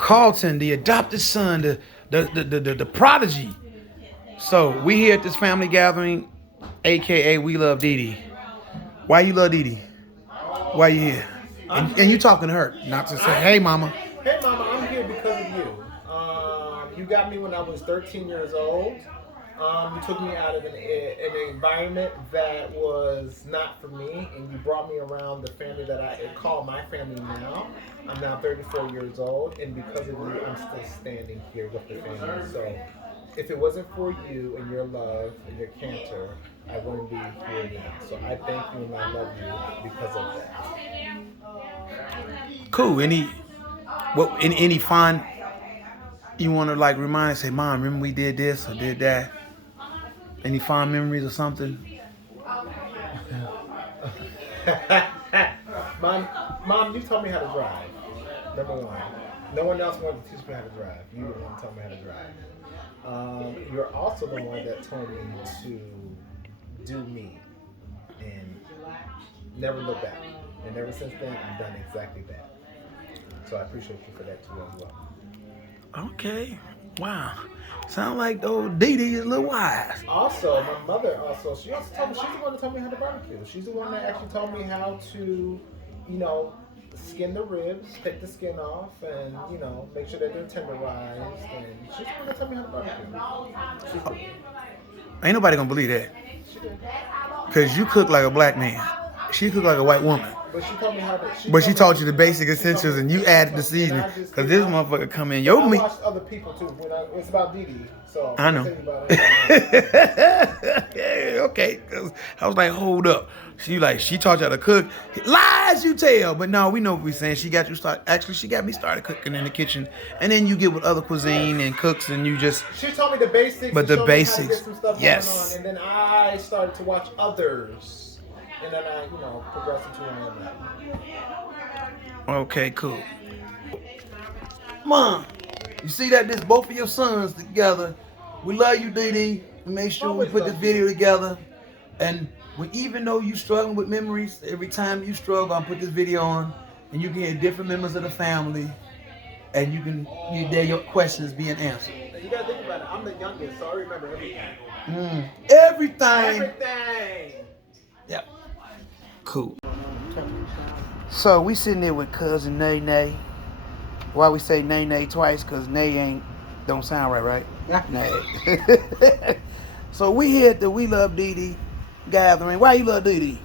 Carlton, the adopted son, the prodigy. So we here at this family gathering, aka we love Dee Dee. Why you love Dee Dee? Why you here? And you talking to her, not to say, hey mama. Hey mama, I'm here because of you. You got me when I was 13 years old. You took me out of an environment that was not for me, and you brought me around the family that I call my family now. I'm now 34 years old, and because of you, I'm still standing here with the family. So, if it wasn't for you and your love and your cancer, I wouldn't be here now. So I thank you and I love you because of that. Cool. Any fun you want to like remind us? Say, mom, remember we did this or did that? Any fond memories or something? Mom, you taught me how to drive. Number one. No one else wanted to teach me how to drive. You were the one who taught me how to drive. You're also the one that told me to do me and never look back. And ever since then, I've done exactly that. So I appreciate you for that too as well. Okay. Wow. Sound like old Dee Dee is a little wise. Also, my mother she also told me, she's the one that told me how to barbecue. She's the one that actually told me how to, skin the ribs, take the skin off, and, make sure that they're tenderized. And she's the one that told me how to barbecue. Ain't nobody gonna believe that. Because you cook like a black man. She cooked like a white woman. But she told me how to. She taught you the basic essentials, and you added the seasoning. Because this motherfucker come in your meat. I watched other people too. It's about Dee Dee, so I know. Okay, because I was like, hold up. She taught you how to cook. Lies you tell, but no, we know what we're saying. She got me started cooking in the kitchen, and then you get with other cuisine and cooks, and you just. She taught me the basics. But the basics, me how to get some stuff going on, and then I started to watch others. And then I, progressed into another. Okay, cool. Mom, you see that this both of your sons together. We love you, Dee Dee. We make sure we put this video together. And even though you struggling with memories, every time you struggle, I put this video on, and you can hear different members of the family, and your questions being answered. You gotta think about it. I'm the youngest, so I remember everything. Everything. Yep. Cool. So we sitting there with cousin Nay Nay. Why we say Nay Nay twice? Cause Nay don't sound right? Nay. So we here at the We Love Dee Dee gathering. Why you love Dee Dee?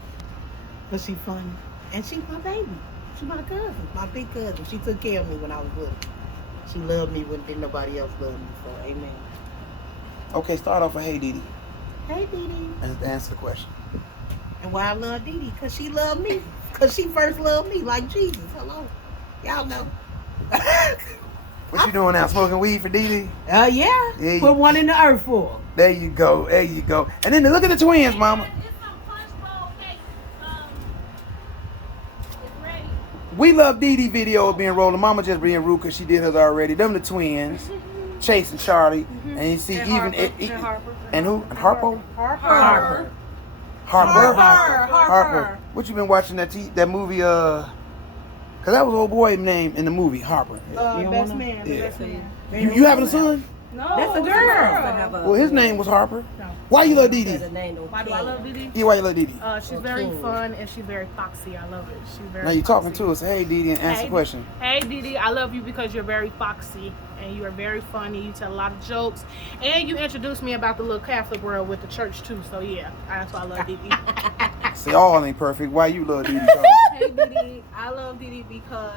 Cause she funny and she my baby. She my cousin, my big cousin. She took care of me when I was little. She loved me when didn't nobody else love me. So amen. Okay, start off with hey Dee Dee. Hey Dee Dee. And answer the question. And why I love Dee Dee? Because she loved me. Because she first loved me like Jesus. Hello. Y'all know. What you doing now? Smoking weed for Dee Dee? Yeah. Put one in the earth for her. There you go. And then look at the twins, mama. We Love Dee Dee video being rolling. Mama just being rude because she did hers already. Them the twins. Chase and Charlie. And you see and even Harper. And who? And Harpo? Harper. What you been watching that movie? Cause that was old boy name in the movie Harper. Best man. Yeah. Best man. You having a son? No, that's a girl. Well, his name was Harper. No. Why you love Dee Dee? Why do I love Dee Dee? Yeah, why you love Dee Dee? She's very fun and she's very foxy. I love it. She's very. Now you talking foxy. to us. Hey, Dee Dee, and answer the question. Hey, Dee Dee, I love you because you're very foxy and you are very funny. You tell a lot of jokes, and you introduced me about the little Catholic world with the church too. So yeah, that's why I love Dee Dee. See, all ain't perfect. Why you love Dee Dee? Hey, Dee Dee, I love Dee Dee because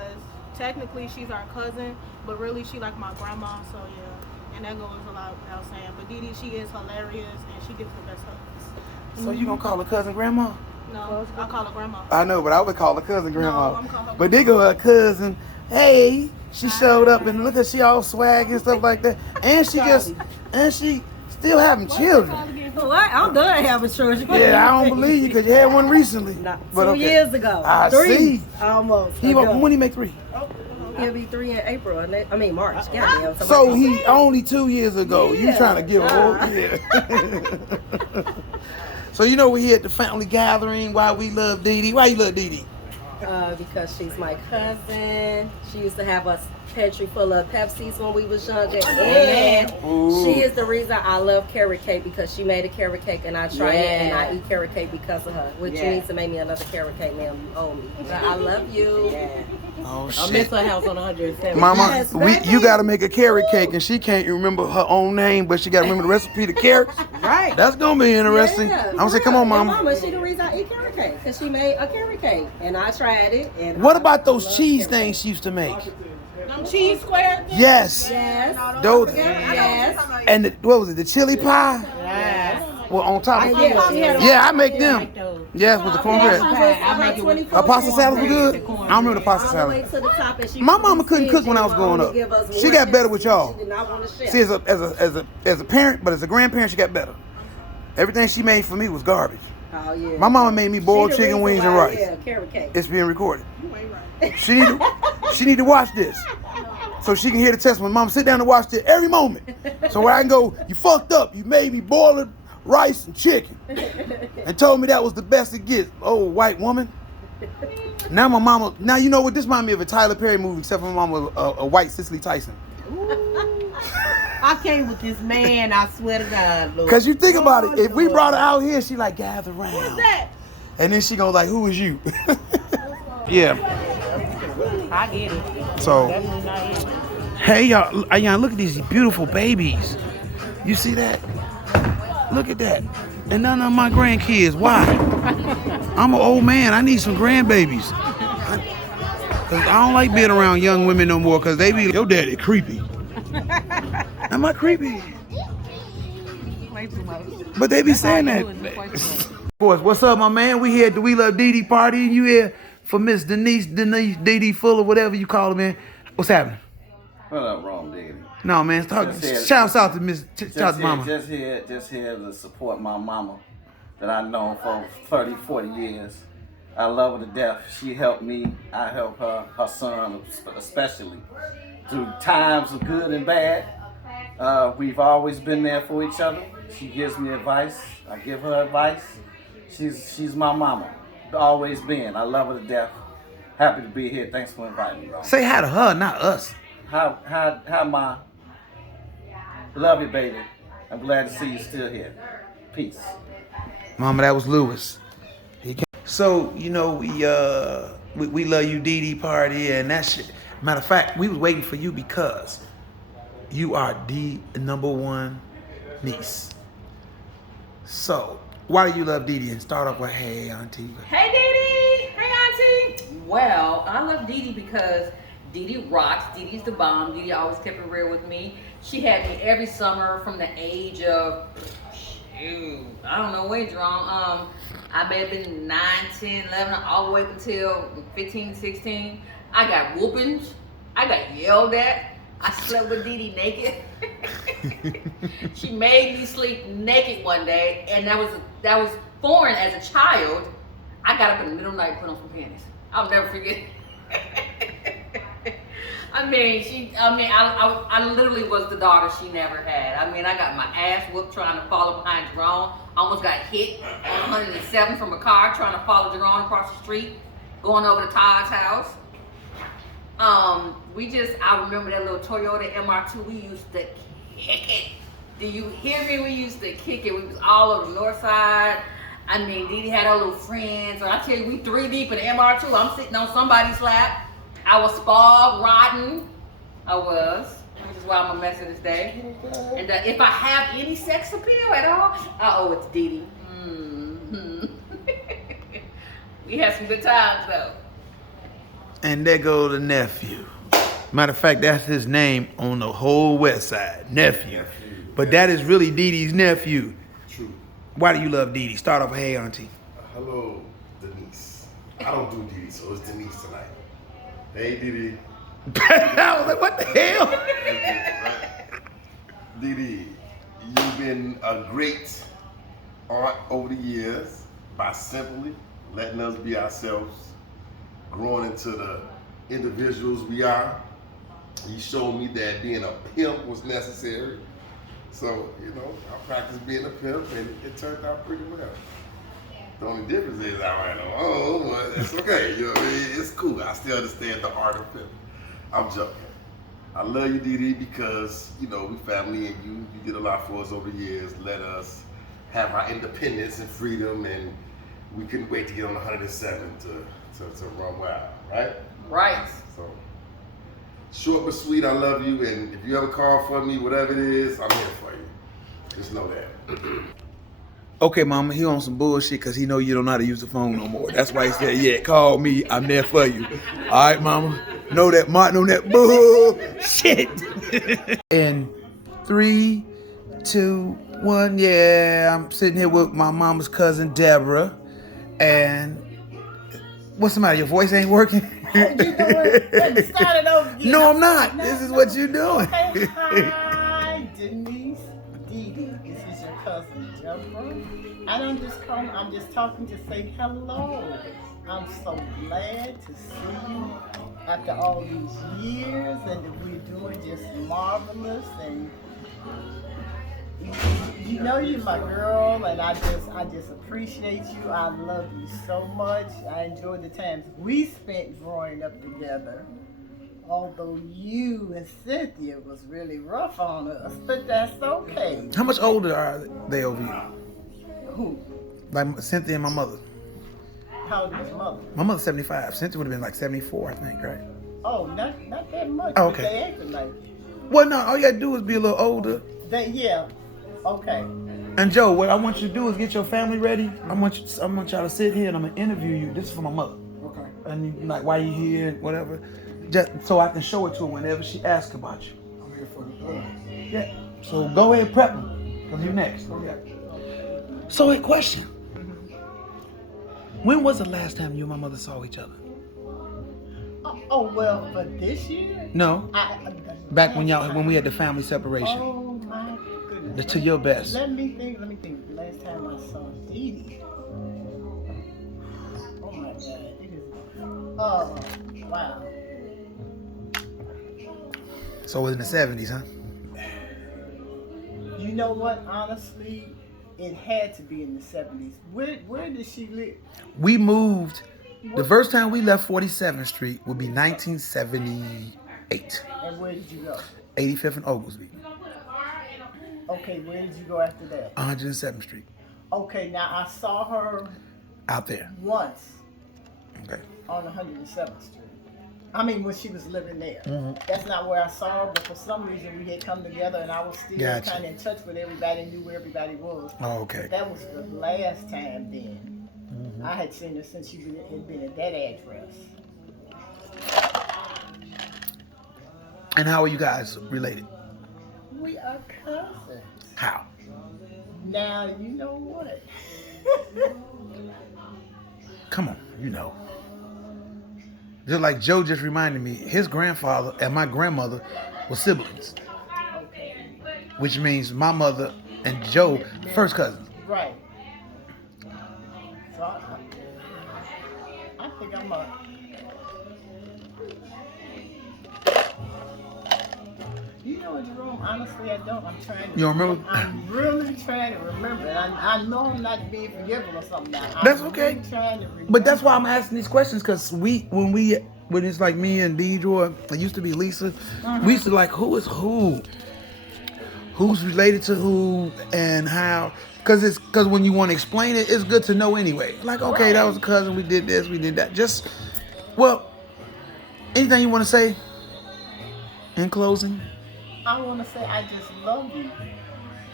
technically she's our cousin, but really she like my grandma. So yeah. And that goes a lot without saying. But Dee Dee, she is hilarious and she gives the best hugs. So you gonna call her cousin grandma? No, I call her grandma. I know, but I would call her cousin grandma. No, I'm calling her but they go her cousin. Hey, she showed up and look at she all swag and stuff like that. And she still having children. What? I'm done having children. Yeah, I don't believe you because you had one recently. But 2 years ago. I 3. see. Almost. When he make 3? He'll be 3 in April. March. Goddamn. So he only 2 years ago. Yeah. You trying to give a whole year. So we here at the family gathering. Why we love Dee Dee? Why you love Dee Dee? Because she's my cousin. She used to have us pantry full of Pepsis when we was younger. And she is the reason I love carrot cake because she made a carrot cake and I tried it and I eat carrot cake because of her. Which you need to make me another carrot cake, ma'am. You owe me. But I love you. Oh I miss her house on 107. Mama, you gotta make a carrot cake, and she can't remember her own name, but she gotta remember the recipe to carrots. Right. That's gonna be interesting. Yeah, I'm gonna say, come on, Mama. Mama, she the reason I eat carrot cake because she made a carrot cake and I tried it. And What about those cheese things she used to make? Them cheese squares. Yes. Yes. Those. Yes. And what was it? The chili pie? Yes. Well, on top of Yeah. Yeah, I make them. Yes, with the cornbread. I make it with Her pasta salad was good. I remember the pasta All the way salad. to the top, and she My mama couldn't cook when I was growing up. She got better with y'all. She did not want to share. See, as a parent, but as a grandparent, she got better. Everything she made for me was garbage. Oh, yeah. My mama made me boiled She the chicken reason wings and why, rice. Yeah, carrot cake. It's being recorded. You ain't right. She need to watch this, so she can hear the testimony. Mama, sit down and watch this every moment, so where I can go. You fucked up. You made me boiled rice and chicken, and told me that was the best it gets. Oh, white woman. Now my mama. Now you know what this reminds me of a Tyler Perry movie, except for my mama, a white Cicely Tyson. I came with this man, I swear to God, Lord. Cause you think about it, if we Lord. brought her out here, she like gather around. What's that? And then she gonna like, who is you? Yeah. I get it. So, Definitely not it. hey y'all, look at these beautiful babies. You see that? Look at that. And none of my grandkids. Why? I'm an old man. I need some grandbabies. Cause I don't like being around young women no more. Cause they be, your daddy creepy. Am I creepy? Way too much. But they be saying that. Of course, what's up, my man? We here at the We Love Dee Dee party, and you here for Miss Denise, Dee Dee Fuller, whatever you call her, man. What's happening? What up, wrong, Dee Dee? No, man. Talk. Just here- Shouts out to Miss. Shout out to Here, Mama. just here to support my mama that I've known for 30, 40 years. I love her to death. She helped me. I help her son especially. Through times of good and bad, we've always been there for each other. She gives me advice. I give her advice. She's my mama. Always been. I love her to death. Happy to be here. Thanks for inviting me, bro. Say hi to her, not us. Hi, Ma. Love you, baby. I'm glad to see you still here. Peace. Mama, that was Lewis. So, you know, we love you, Dee Dee party, and that shit. Matter of fact, we was waiting for you because you are the number one niece. So, why do you love Dee Dee? And start off with, hey, auntie. Hey, Dee Dee. Hey, auntie. Well, I love Dee Dee because Dee Dee rocks. Dee Dee's the bomb. Dee Dee always kept it real with me. She had me every summer from the age of, I don't know what age wrong. I may have been 9, 10, 11, all the way up until 15, 16. I got whoopings. I got yelled at. I slept with Dee Dee naked. She made me sleep naked one day, and that was foreign as a child. I got up in the middle of the night and put on some panties. I'll never forget. I literally was the daughter she never had. I mean, I got my ass whooped trying to follow behind Jerome. Almost got hit on 107 from a car trying to follow Jerome across the street, going over to Todd's house. I remember that little Toyota MR2, we used to kick it. Do you hear me? We used to kick it. We was all over the north side. I mean, Dee Dee had her little friends. And I tell you, we 3 deep in the MR2. I'm sitting on somebody's lap. I was spoiled, rotten. I was, which is why I'm a mess to this day. And if I have any sex appeal at all, I owe it to Dee Dee. Mm-hmm. We had some good times, though. And there go the nephew. Matter of fact, that's his name on the whole west side, nephew. But that is really Dee Dee's nephew. True. Why do you love Dee Dee? Start off, hey, auntie. Hello, Denise. I don't do Dee Dee, so it's Denise tonight. Hey, Dee Dee. I was like, what the hell? Dee Dee, you've been a great aunt over the years by simply letting us be ourselves, growing into the individuals we are. You showed me that being a pimp was necessary. So, you know, I practiced being a pimp and it turned out pretty well. The only difference is I went, oh, well, it's okay. You know what I mean? It's cool. I still understand the art of pimp. I'm joking. I love you, Dee Dee, because, you know, we family and you did a lot for us over the years. Let us have our independence and freedom, and we couldn't wait to get on 107 to run wild, right? Right. So, short but sweet, I love you, and if you ever call for me, whatever it is, I'm here for you. Just know that. Okay, mama, he on some bullshit because he know you don't know how to use the phone no more. That's why he said, yeah, call me. I'm there for you. All right, mama. Know that Martin on that bullshit. In 3, 2, 1, yeah, I'm sitting here with my mama's cousin, Deborah. And what's the matter? Your voice ain't working? You know what? Start it over again. No, I'm not. This is what you're doing. Okay, hi, Denise, Dee Dee. This is your cousin, Deborah. I'm just talking to say hello. I'm so glad to see you after all these years, and that we're doing just marvelous. And you know you're my girl, and I just appreciate you. I love you so much. I enjoyed the times we spent growing up together. Although you and Cynthia was really rough on us, but that's okay. How much older are they over you? Who? Like Cynthia and my mother. How old is your mother? My mother's 75. Cynthia would have been like 74, I think, right? Oh, not that much. Oh, But okay. they acting like Well, no, all you gotta do is be a little older. yeah. Okay. And Joe, what I want you to do is get your family ready. I want y'all to sit here and I'm gonna interview you. This is for my mother. Okay. And you like, why you here and whatever. Just so I can show it to her whenever she asks about you. I'm here for the blood. Yeah. So go ahead and prep them. Because you next. Okay. So a question. When was the last time you and my mother saw each other? Oh well, for this year? No. Back when we had the family separation. Oh my goodness. To your best. Let me think. The last time I saw Dee Dee. Oh my God. It is. Oh wow. So it was in the 70s, huh? You know what? Honestly, it had to be in the 70s. Where did she live? We moved. The first time we left 47th Street would be 1978. And where did you go? 85th and Oglesby. Okay, where did you go after that? 107th Street. Okay, now I saw her Out there. once Okay. on 107th Street. I mean, when she was living there. Mm-hmm. That's not where I saw her, but for some reason we had come together and I was still Gotcha. kind of in touch with everybody and knew where everybody was. Oh, okay. That was the last time then. Mm-hmm. I had seen her since she had been at that address. And how are you guys related? We are cousins. How? Now, you know what? Come on, you know. Just like Joe just reminded me, his grandfather and my grandmother were siblings. Okay. Which means my mother and Joe, first cousins. Right. So I think I'm a. You know what, Jerome? Honestly, I don't. I'm trying to. You don't remember? I'm really trying to remember. And I know I'm not being forgiving or something now. That's I'm okay. Really trying to remember. But that's why I'm asking these questions, because when it's like me and Deidre, it used to be Lisa, we used to like, who is who? Who's related to who and how? Because when you want to explain it, it's good to know anyway. Like, okay, that was a cousin, we did this, we did that. Just, well, anything you want to say in closing? I want to say I just love you.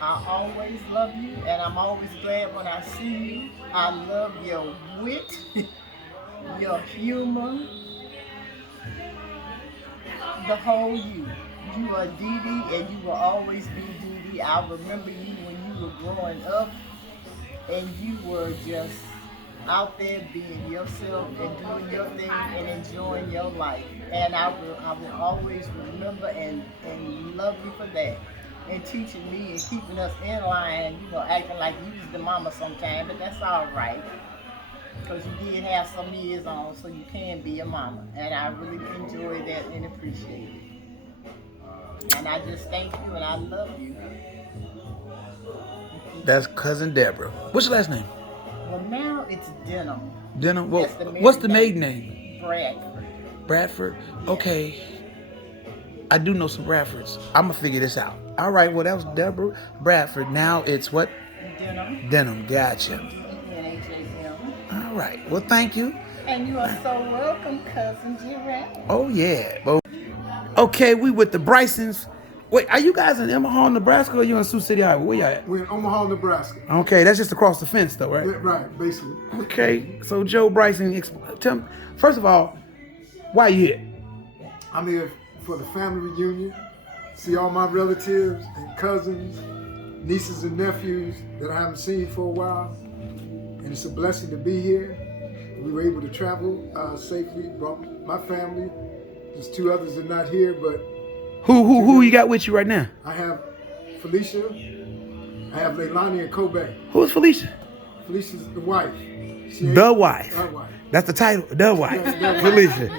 I always love you, and I'm always glad when I see you. I love your wit, your humor, the whole you. You are Dee Dee, and you will always be Dee Dee. I remember you when you were growing up, and you were just out there being yourself and doing your thing and enjoying your life. And I will always remember and love you for that. And teaching me and keeping us in line, acting like you was the mama sometime, but that's all right. Because you did have some years on, so you can be a mama. And I really enjoy that and appreciate it. And I just thank you and I love you. That's cousin Deborah. What's your last name? Well, now it's Denham. Denham. Well, That's the what's the maiden maiden name? Bradford. Bradford. Okay. I do know some Bradfords. I'm gonna figure this out. All right, well that was Deborah Bradford. Now it's what? Denham. Gotcha. All right. Well, thank you. And you are so welcome, cousin Jerome. Oh yeah. Okay, we with the Brysons. Wait, are you guys in Omaha, Nebraska, or you in Sioux City, Iowa? Where y'all at? We're in Omaha, Nebraska. Okay, that's just across the fence, though, right? Right, basically. Okay, so Joe Bryson, tell me, first of all, why are you here? I'm here for the family reunion. See all my relatives and cousins, nieces and nephews that I haven't seen for a while. And it's a blessing to be here. We were able to travel safely, brought my family. There's 2 others that are not here, but Who you got with you right now? I have Felicia, I have Leilani and Kobe. Who's Felicia? Felicia's the wife. The wife. Our wife. That's the title, the wife. Felicia.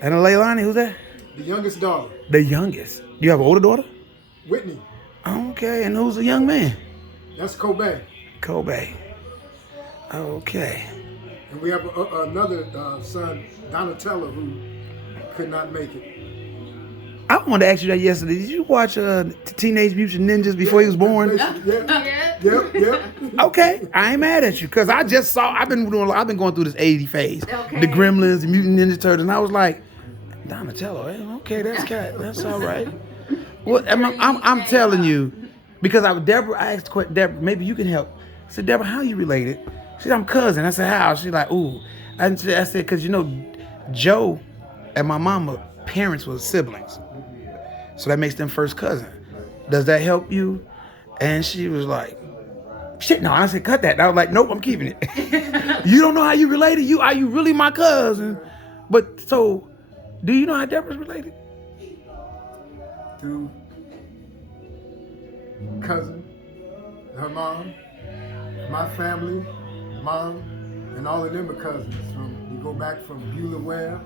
And Leilani, who's that? The youngest daughter. The youngest. You have an older daughter? Whitney. Okay, and who's the young man? That's Kobe. Kobe. Okay. And we have another son, Donatello, who could not make it. I wanted to ask you that yesterday. Did you watch Teenage Mutant Ninjas before he was born? Yep. Okay, I ain't mad at you because I just saw. I've been going through this 80 phase. The Gremlins, the Mutant Ninja Turtles, and I was like, Donatello. Okay, that's all right. Well, I'm telling you, because I asked Deborah, maybe you can help. I said, Deborah, how you related? She said, I'm cousin. I said, how? She's like, ooh. I said, because Joe and my mama parents were siblings. So that makes them first cousin. Does that help you? And she was like, shit, no. I said, cut that. And I was like, nope, I'm keeping it. You don't know how you related? Are you really my cousin? But so, do you know how Deborah's related? Through cousin, her mom, my family, mom, and all of them are cousins. You go back from Beulah Webb.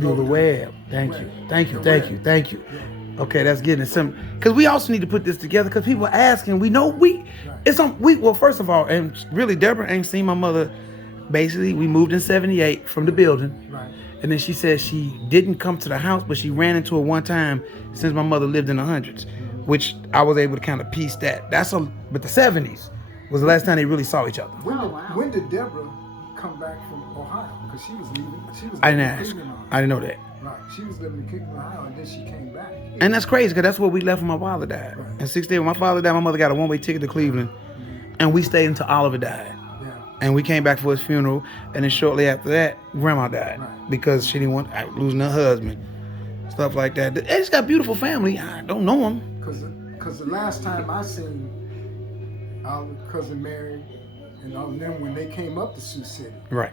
Beulah Webb. Thank you. Okay, that's getting it simple. Because we also need to put this together because people are asking. We know well, first of all, and really, Deborah ain't seen my mother. Basically, we moved in 78 from the building. Right. And then she said she didn't come to the house, but she ran into it one time since my mother lived in the hundreds, which I was able to kind of piece that. But the 70s was the last time they really saw each other. When did Deborah come back from Ohio? Because she was leaving. I didn't ask. I didn't know that. Right. She was living in Kingman, Ohio, and then she came back. And that's crazy because that's where we left when my father died. Right. In 68, when my father died, my mother got a one-way ticket to Cleveland, and we stayed until Oliver died. Yeah. And we came back for his funeral, and then shortly after that, Grandma died because she didn't want losing her husband, stuff like that. They just got beautiful family. I don't know them. Because the last time I seen our cousin Mary and all of them when they came up to Sioux City. Right.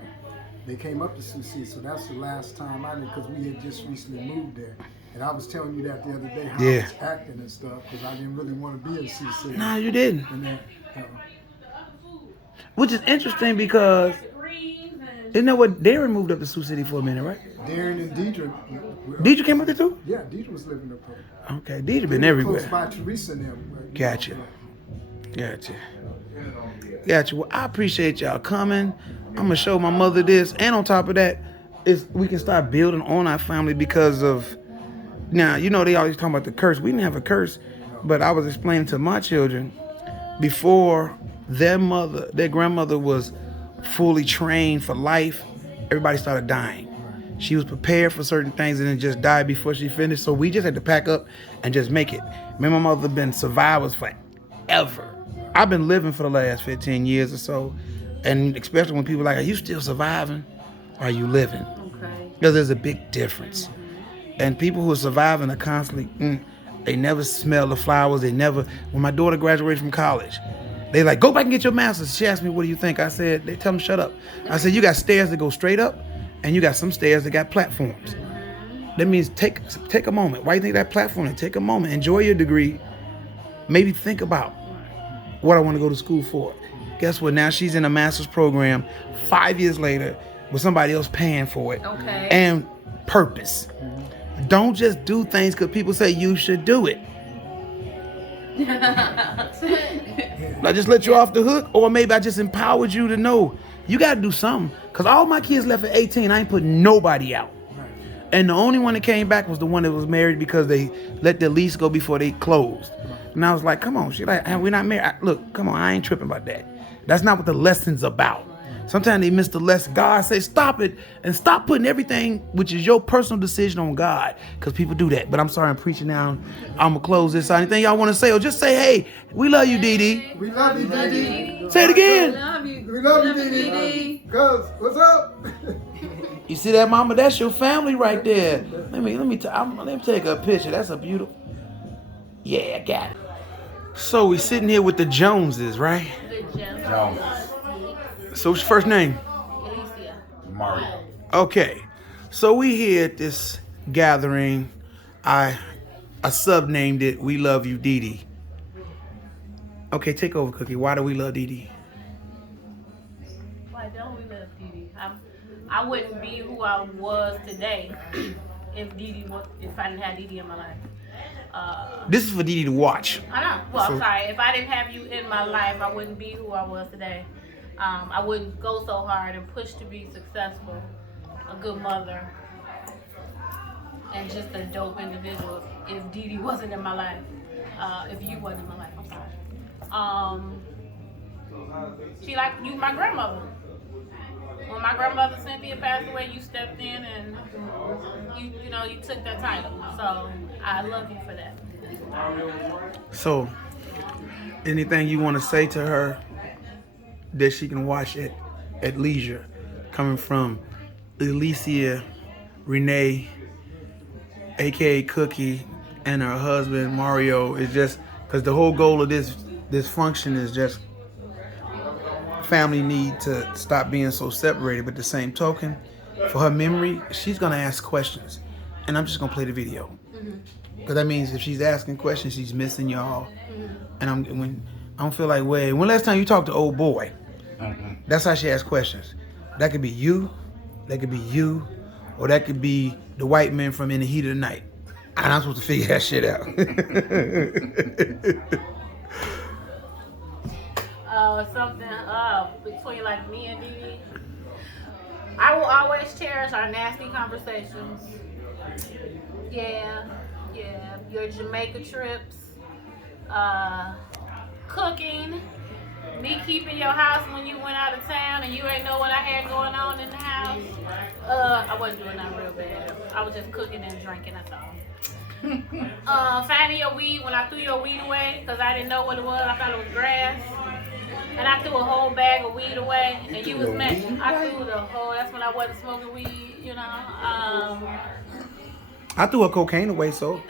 They came up to Sioux City, so that's the last time I knew because we had just recently moved there. And I was telling you that the other day, how I was acting and stuff, because I didn't really want to be in Sioux City. No, you didn't. And then, which is interesting because, isn't that what Darren moved up to Sioux City for a minute, right? Darren and Deidre. Deidre came up there too? Yeah, Deidre was living up there. Okay, Deidre been everywhere. Close by Teresa and them. Gotcha. Well, I appreciate y'all coming. I'm gonna show my mother this, and on top of that, we can start building on our family because of now. They always talk about the curse. We didn't have a curse, but I was explaining to my children before their grandmother was fully trained for life. Everybody started dying. She was prepared for certain things and then just died before she finished. So we just had to pack up and just make it. Me and my mother have been survivors forever. I've been living for the last 15 years or so. And especially when people are like, are you still surviving? Or are you living? Okay. Because there's a big difference. And people who are surviving are constantly, they never smell the flowers. When my daughter graduated from college, they like, go back and get your master's. She asked me, what do you think? I said, they tell them, shut up. I said, you got stairs that go straight up, and you got some stairs that got platforms. That means take a moment. Why do you think that platform? Take a moment. Enjoy your degree. Maybe think about what I want to go to school for. Guess what? Now she's in a master's program 5 years later with somebody else paying for it. Okay. And purpose. Don't just do things because people say you should do it. I just let you off the hook, or maybe I just empowered you to know you got to do something. Because all my kids left at 18, I ain't put nobody out. And the only one that came back was the one that was married because they let the lease go before they closed. And I was like, come on. She like, we're not married. Look, come on. I ain't tripping about that. That's not what the lesson's about. Sometimes they miss the lesson. God says, stop it and stop putting everything, which is your personal decision, on God. Because people do that. But I'm sorry, I'm preaching now. I'm going to close this. Anything y'all want to say? Or just say, hey, we love you, Dee Dee. We love you, Dee Dee. Say it again. We love you, Dee Dee. Cuz, what's up? You see that, mama? That's your family right there. Let me take a picture. That's a beautiful. Yeah, I got it. So we sitting here with the Joneses, right? Jones. So what's your first name? Mario. Okay. So we here at this gathering. I sub-named it We Love You, Dee Dee. Okay, take over, Cookie. Why do we love Dee Dee? Why don't we love Dee Dee? I wouldn't be who I was today if I didn't have Dee Dee in my life. This is for Dee Dee to watch. I know. Well, I'm sorry. If I didn't have you in my life, I wouldn't be who I was today. I wouldn't go so hard and push to be successful, a good mother, and just a dope individual if Dee Dee wasn't in my life. If you wasn't in my life, I'm sorry. She like you, my grandmother. When my grandmother Cynthia passed away, you stepped in and you took that title. So I love you for that. So, anything you want to say to her that she can watch at leisure, coming from Alicia, Renee, aka Cookie, and her husband Mario, is just because the whole goal of this function is just family need to stop being so separated. But the same token, for her memory, she's gonna ask questions, and I'm just gonna play the video. Because that means if she's asking questions, she's missing y'all. And I don't feel like, when last time you talked to old boy? That's how she asks questions. That could be you, or that could be the white man from In the Heat of the Night. And I'm supposed to figure that shit out. Something between like me and Dee Dee. I will always cherish our nasty conversations. Yeah. Your Jamaica trips, cooking, me keeping your house when you went out of town and you ain't know what I had going on in the house. I wasn't doing nothing real bad. I was just cooking and drinking, that's all. Finding your weed when I threw your weed away because I didn't know what it was. I thought it was grass. And I threw a whole bag of weed away, and you was mad. I threw the whole. That's when I wasn't smoking weed, I threw a cocaine away, so.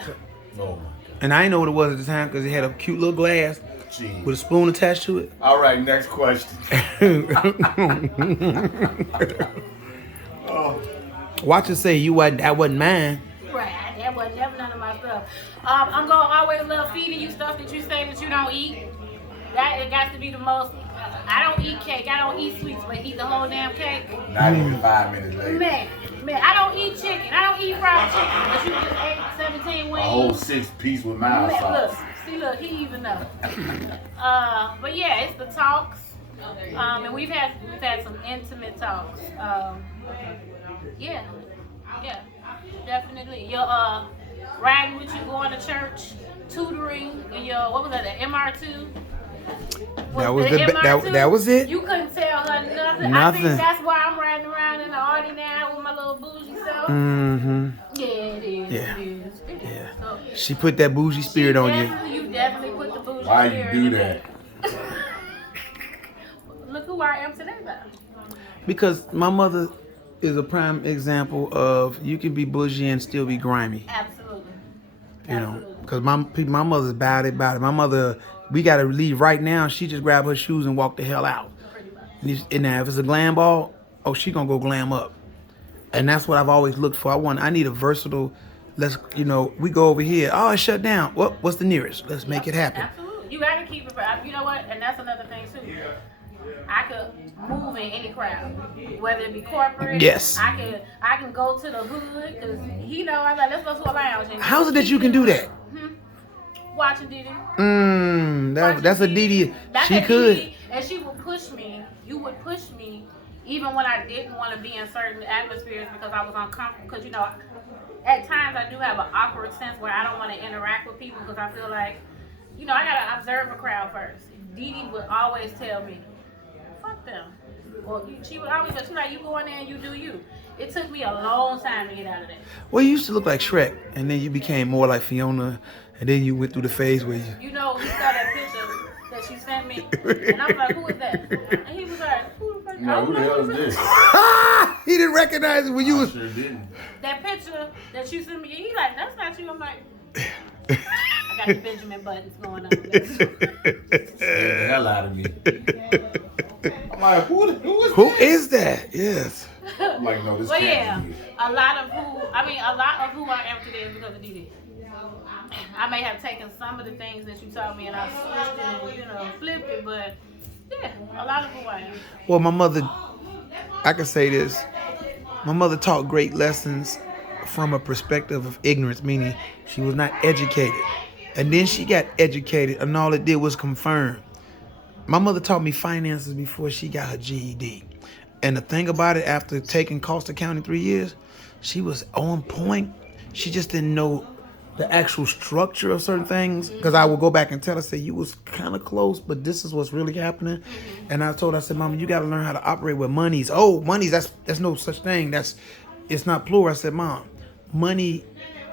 And I didn't know what it was at the time because it had a cute little glass with a spoon attached to it. All right, next question. Watch it say that wasn't mine. Right, that wasn't never none of my stuff. I'm gonna always love feeding you stuff that you say that you don't eat. That it got to be the most. I don't eat cake. I don't eat sweets, but eat the whole damn cake. Not even 5 minutes later. Man, I don't eat chicken. I don't eat fried chicken. But you just ate 17 wings. A whole 6-piece with mild sauce. Look, he even know. But yeah, it's the talks. And we've had some intimate talks. Yeah, definitely. Your riding with you, going to church, tutoring, and your what was that? The MR2. That was it. You couldn't tell her nothing. I think that's why I'm riding around in the Audi now with my little bougie self. Mm-hmm. Yeah, it is. Yeah. It is. So, she put that bougie spirit on you. You definitely put the bougie Why spirit you do in that? Look who I am today, though. Because my mother is a prime example of you can be bougie and still be grimy. Absolutely. You know, because my mother's about it. My mother, we got to leave right now. She just grab her shoes and walk the hell out. And now if it's a glam ball, she gonna go glam up. And that's what I've always looked for. I need a versatile. We go over here. Oh, it's shut down. What's the nearest? Let's make it happen. Absolutely. You got to keep it. You know what? And that's another thing too. I could move in any crowd, whether it be corporate. Yes. I can go to the hood because I'm like, let's go to a lounge. How's it that you can do that? Watching Dee Dee. That's a Dee Dee. She could. And she would push me. You would push me even when I didn't want to be in certain atmospheres because I was uncomfortable. Because, you know, at times I do have an awkward sense where I don't want to interact with people because I feel like, you know, I got to observe a crowd first. Dee Dee would always tell me, fuck them. Well, she would always say, like, you go in there and you do you. It took me a long time to get out of that. Well, you used to look like Shrek, and then you became more like Fiona, and then you went through the phase where you... You know, he saw that picture that she sent me, and I was like, who is that? And he was like, who the fuck? No, who the hell is this? He didn't recognize it when you was... Sure didn't. That picture that you sent me, he like, that's not you. I'm like, I got the Benjamin Buttons going on. Scared the hell out of me. I'm like, Who is that? Yes. I'm like, no, this Well, can't yeah, be me. a lot of who I am today is because of Dee Dee. I may have taken some of the things that you taught me and I switched it and, you know, flipped it, but yeah, a lot of who I am. Well, my mother, I can say this. My mother taught great lessons from a perspective of ignorance, meaning she was not educated. And then she got educated, and all it did was confirm. My mother taught me finances before she got her GED. And the thing about it, after taking cost accounting 3 years, she was on point. She just didn't know the actual structure of certain things. Because I would go back and tell her, say, you was kind of close, but this is what's really happening. And I told her, I said, Mama, you got to learn how to operate with monies. Oh, monies, that's no such thing. It's not plural. I said, Mom, money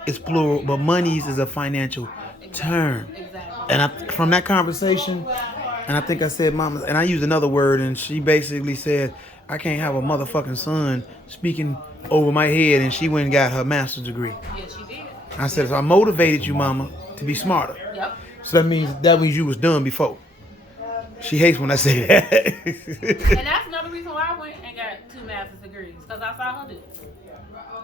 is plural, but monies is a financial term. And from that conversation, and I think I said, Mama, and I used another word, and she basically said, I can't have a motherfucking son speaking over my head, and she went and got her master's degree. Yes, she did. I said, so I motivated you, Mama, to be smarter. Yep. So that means you was done before. She hates when I say that. And that's another reason why I went and got 2 master's degrees, because I saw her do it.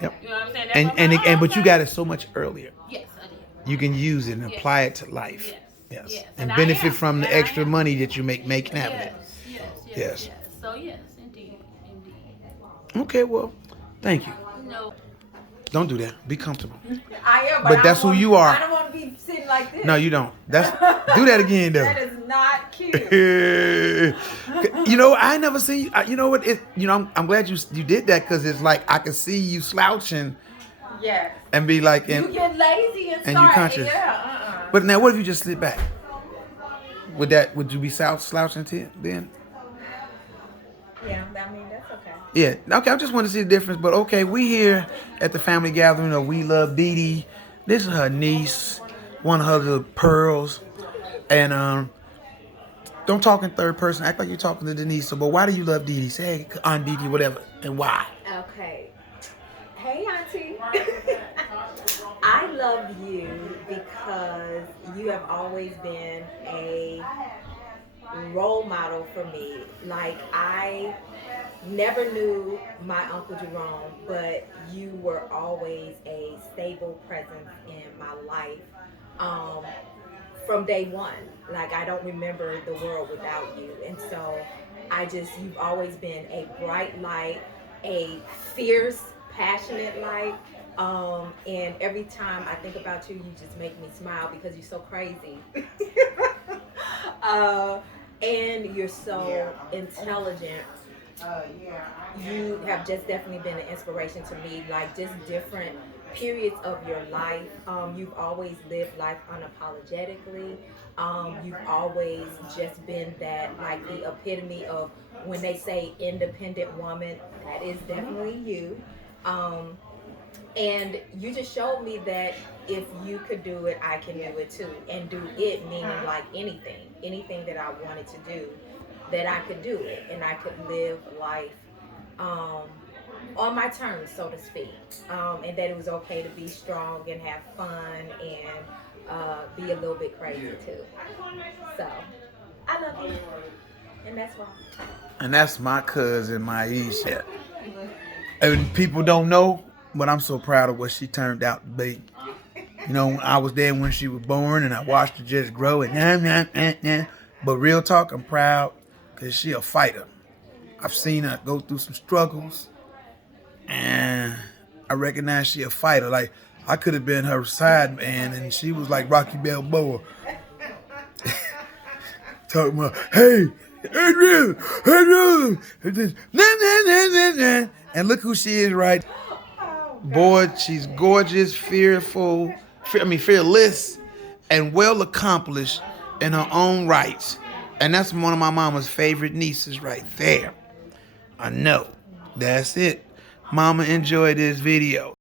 Yep. You know what I'm saying? But you got it so much earlier. Yes, I did. You can use it and apply it to life. Yes. And benefit from the extra money that you making happening. Yes. So yes, indeed. Okay, well, thank you. No. Don't do that. Be comfortable. I am, But that's who you are. I don't want to be sitting like this. No, you don't. Do that again, though. That is not cute. You know, I never seen you. You know what? I'm glad you did that, because it's like I can see you slouching. Yes. And be like, you get lazy and you conscious. Yeah. But now, what if you just slip back? Would you be slouching then? Yeah, I mean, that's okay. Yeah. Okay, I just want to see the difference. But okay, we here at the family gathering of We Love Dee Dee. This is her niece, one of her little pearls. And don't talk in third person. Act like you're talking to Denise. But why do you love Dee Dee? Say, hey, Aunt Dee Dee, whatever. And why? Okay. Hey, Auntie. I love you because you have always been a role model for me. Like, I never knew my Uncle Jerome, but you were always a stable presence in my life from day one. Like, I don't remember the world without you. And so you've always been a bright light, a fierce, passionate light. And every time I think about you, you just make me smile because you're so crazy. And you're so intelligent. You have just definitely been an inspiration to me, like just different periods of your life. You've always lived life unapologetically. You've always just been that, like the epitome of when they say independent woman, that is definitely you. And you just showed me that if you could do it, I can do it too. And do it meaning like anything that I wanted to do, that I could do it and I could live life on my terms, so to speak. And that it was okay to be strong and have fun and be a little bit crazy too. So I love you. And that's why. And that's my cousin, Maisha. And people don't know, but I'm so proud of what she turned out to be. You know, I was there when she was born, and I watched her just grow. But real talk, I'm proud because she a fighter. I've seen her go through some struggles, and I recognize she a fighter. Like, I could have been her side man, and she was like Rocky Balboa. Talking about, hey, And look who she is, right? Boy, she's gorgeous, fearless, and well accomplished in her own rights. And that's one of my mama's favorite nieces right there. I know. That's it. Mama, enjoy this video.